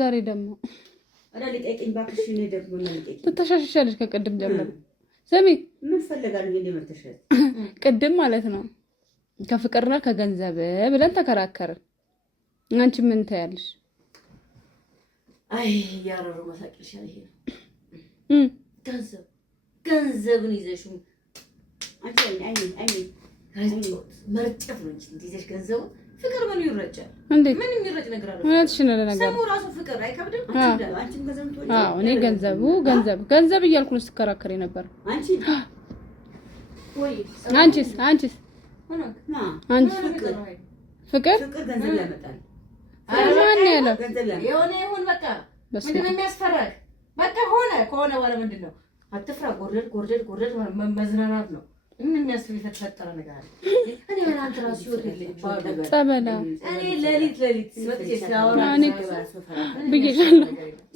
ዛሬ ደግሞ አረ ልቀቂኝ ባክሽ እኔ ደግሞ ልቀቂኝ ተተሻሽሻለሽ ከቀድም ጀምሮ ሰሚ ምን ፈልጋለሁ እንዴ መተሻሽ ቀድም ማለት ነው ከፍቅርና ከገንዘብ ብለን ተከራከርን አንቺ ምን ታያለሽ አይ ያረሩ ማሳቂልሻል ይሄ ገንዘብን ይዘሽው አንቺ አይ መርጨት ነው እንጂ ይዘሽ ገንዘብ ፍቅር ምን ይረጫል እንዴ ምን የሚረጭ ነገር አለ እውነትሽ ነው ለነገር ሰሙ ራሱ ፍቅር አይከብድም አንቺም ገንዘብ ትወጪ እኔ ገንዘብ እያልኩ ነው ስከራከር ነበር አንቺ ወይ አንቺስ አንቺ ፍቅር ገንዘብ ያመጣል ማን ያለው ገንዘብ ያመጣል የሆነ ይሁን በቃ ምንድነው የሚያስፈራክ በቃ ከሆነ በኋላ ምንድነው አትፍራ ጎርደድ መዝናናት ነው ምን የሚያስፈራ የተፈጠረ ነገር አለ እኔ አንተ ራሱ ይወርልኝ ጸበላ እኔ ሌሊት ወጥቼ ሲያወራ ብዬሻለሁ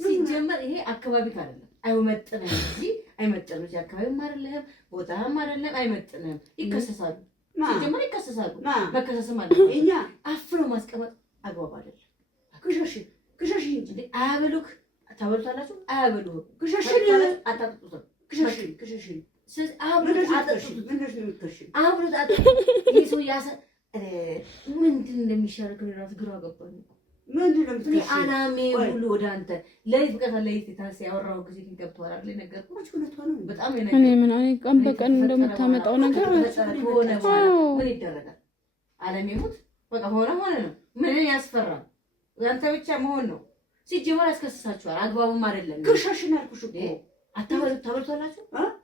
ሲጀመር ይሄ አካባቢ አይደለም አይመጥንም እንጂ አይመጥንም እዚህ አካባቢ ማረለም ቦታም ማረለም አይመጥንም ይከሰሳሉ ሲጀመር ይከሰሳሉ መከሰስም አለ እኛ አፍሮ ማስቀመጥ አግባብ አይደለም ክሸሽ እንጂ አያበሉክ ታበሉታላችሁ አያበሉ ክሸሽ አጣጥጡት ክሸሽ አብሩት ይዞ ያሰ ምንድን እንደሚሻረክ ነው ራስ ግራ ገባኝ ምንድነው አናሜ ሁሉ ወደ አንተ ለይት ታስ ያወራው ጊዜ ገብቷል አይደል ነገርኩሽ በጣም እኔ ምን ቀን በቀን እንደምታመጣው ነገር ሆነ ምን ይደረጋል አለሜ ሙት በቃ ሆነ ነው ምን ያስፈራል አንተ ብቻ መሆን ነው ሲጀመር ያስከስሳችኋል አግባብም አይደለም ክሸሽን ያልኩሽ እኮ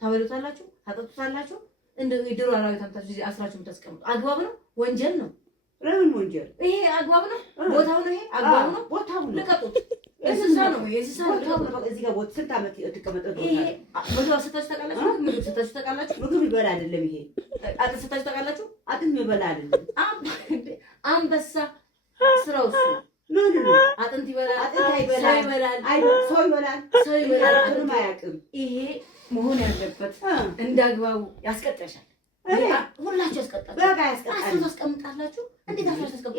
ታበሉታላችሁ ታጠጡታላችሁ እንደ ድሮ አራዊት አምጣችሁ እዚህ አስራችሁ ተስቀምጡ አግባብ ነው ወንጀል ነው ለምን ወንጀል ይሄ አግባብ ነው ቦታው ነው ይሄ አግባብ ነው ቦታው ነው ለቀጡት እንስሳ ነው እዚህ ጋር ቦት ስንት ዓመት ተቀመጠ ይሄ ምግብ ሰጣችሁ ታውቃላችሁ ምግብ ሰጣችሁ ታውቃላችሁ ምግብ ይበላ አይደለም ይሄ አጥንት ሰጣችሁ ታውቃላችሁ አጥንት ይበላ አይደለም አንበሳ ስራው አጥንት ይበላል ሰው ይበላል ምንም አያውቅም ይሄ መሆን ያለበት እንዳግባቡ ያስቀጣሻል ሁላችሁ ያስቀጣችሁ በቃ ያስቀጣችሁ ታስቀምጣላችሁ እንዴት አስቀምጣችሁ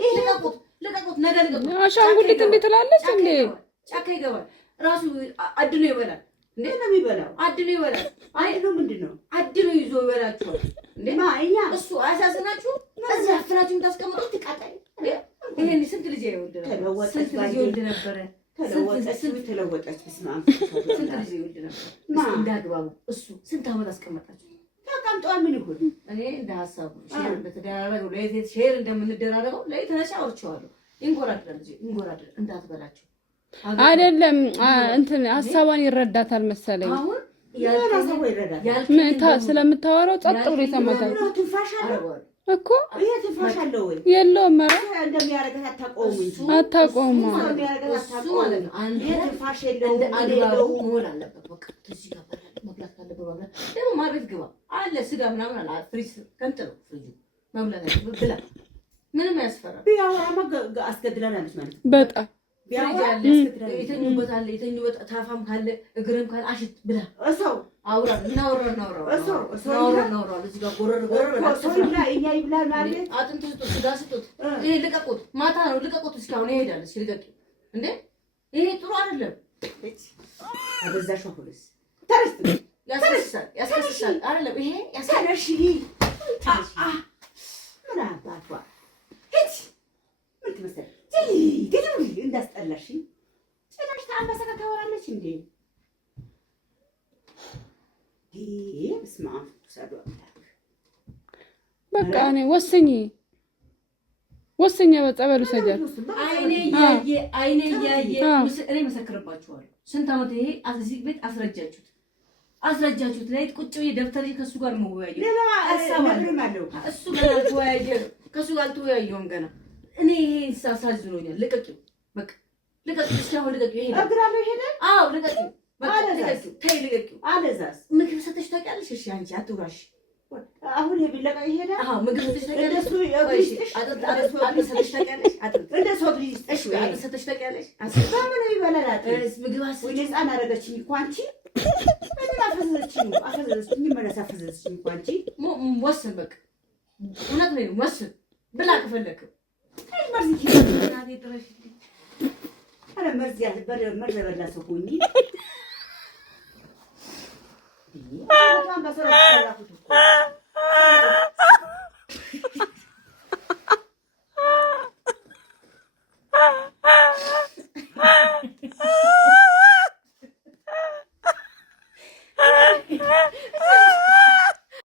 ለቀቁት ነገ ለቀቁት አሻንጉሊት እንዴት ትላለች እንዴ ጫካ ይገባል ራሱ አድኖ ይበላል እንዴ ነው የሚበላው አድኖ ይበላል አድኖ ምንድነው አድኖ ይዞ ይበላችኋል እንዴ እኛ እሱ አሳስናችሁ እዚህ አፍናችሁ ታስቀምጡት ትቃጣይ ይሄን ስንት ልጅ ይወልድ ነበር ስንት ልጅ ይወልድ ነበር ተለወጠች በስማም ስንት ልጅ ይወልድ ነበር እንዳግባቡ እሱ ስንት አመት አስቀመጣችሁ ተቀምጧል ምን ይሁን እኔ እንደ ሐሳቡ ሼር እንደተደራረገው ለይት ሼር እንደምንደራረገው ለይት ተነሳውርቻለሁ እንጎራደር እንዳትበላችሁ አይደለም እንትን ሐሳቧን ይረዳታል መሰለኝ አሁን ስለምታወራው ጸጥ ብሎ ይሰማታል እኮ ይሄ ትንፋሽ አለው ወይ የለውም እንደሚያረጋት አታቆም እሱ ማለት ነው አንዴ ትንፋሽ የለው አግባቡ መሆን አለበት በቃ እዚህ ጋር መብላት ካለበት መብላት ደግሞ ማርቤት ግባ አለ ስጋ ምናምን አለ ፍሪዝ ከንት ነው ፍሪጁ መብላት ብላ ምንም ያስፈራ ቢያወራማ አስገድላናለች ማለት በጣም የተኙበት ታፋም ካለ እግርም ካለ አሽት ብላ እሰው አውራ እናውራ እሰው እዚህ ጋር ጎረር እሱና እኛ ይብላል ማለት አጥንት ስጡት ስጋ ስጡት ይሄ ልቀቁት ማታ ነው ልቀቁት እስካሁን ይሄዳል እሺ ልቀቂ እንዴ ይሄ ጥሩ አይደለም አበዛሽ ሆነስ ተረስት ያስከስሳል አይደለም ይሄ ያሳለሽ ምን አባቷ ሂድ ምን ትመስል እንዳስጠላሽ ጭራሽ ታንበሰከ ታወራለች እንዴ በስመ አብ በቃ እኔ ወሰኝ በጸበሉ ሰጃት አይኔ ያየ እኔ መሰክርባችኋለሁ ስንት ዓመት ይሄ እዚህ ቤት አስረጃችሁት ላይ ቁጭ ብዬ ደብተር ከሱ ጋር መወያየው እሱ ጋር ከሱ ጋር ተወያየውን ገና እኔ ይሄ ሳሳዝኖኛል ልቀቂው በቃ ልቀቂው እስካሁን ልቀቂው ይሄ እግራለሁ ይሄዳል አዎ ልቀቂው በቃ ልቀቂው ተይ ልቀቂው አለዛስ ምግብ ሰተሽ ታውቂያለሽ እሺ አንቺ አትውራሽ አሁን ይሄ ቢለቀ ይሄዳል አዎ ምግብ ሰተሽ ታውቂያለሽ እሱ ይብልሽ አጥንት ሰተሽ ታውቂያለሽ እንደ ሰው ልጅ እሺ አጥንት ሰተሽ ታውቂያለሽ በምን ይበላል ምግብ ወይ ህፃን አደረገችኝ እኮ አንቺ ምን አፈዘዘችኝ መለስ አፈዘዘችኝ እኮ አንቺ ወስን በቃ እውነት ነው ወስን ብላ ከፈለክ ኧረ መርዝ ያለ መርዝ በላ ሰው ሆኜ በጣም በሰራሁት እኮ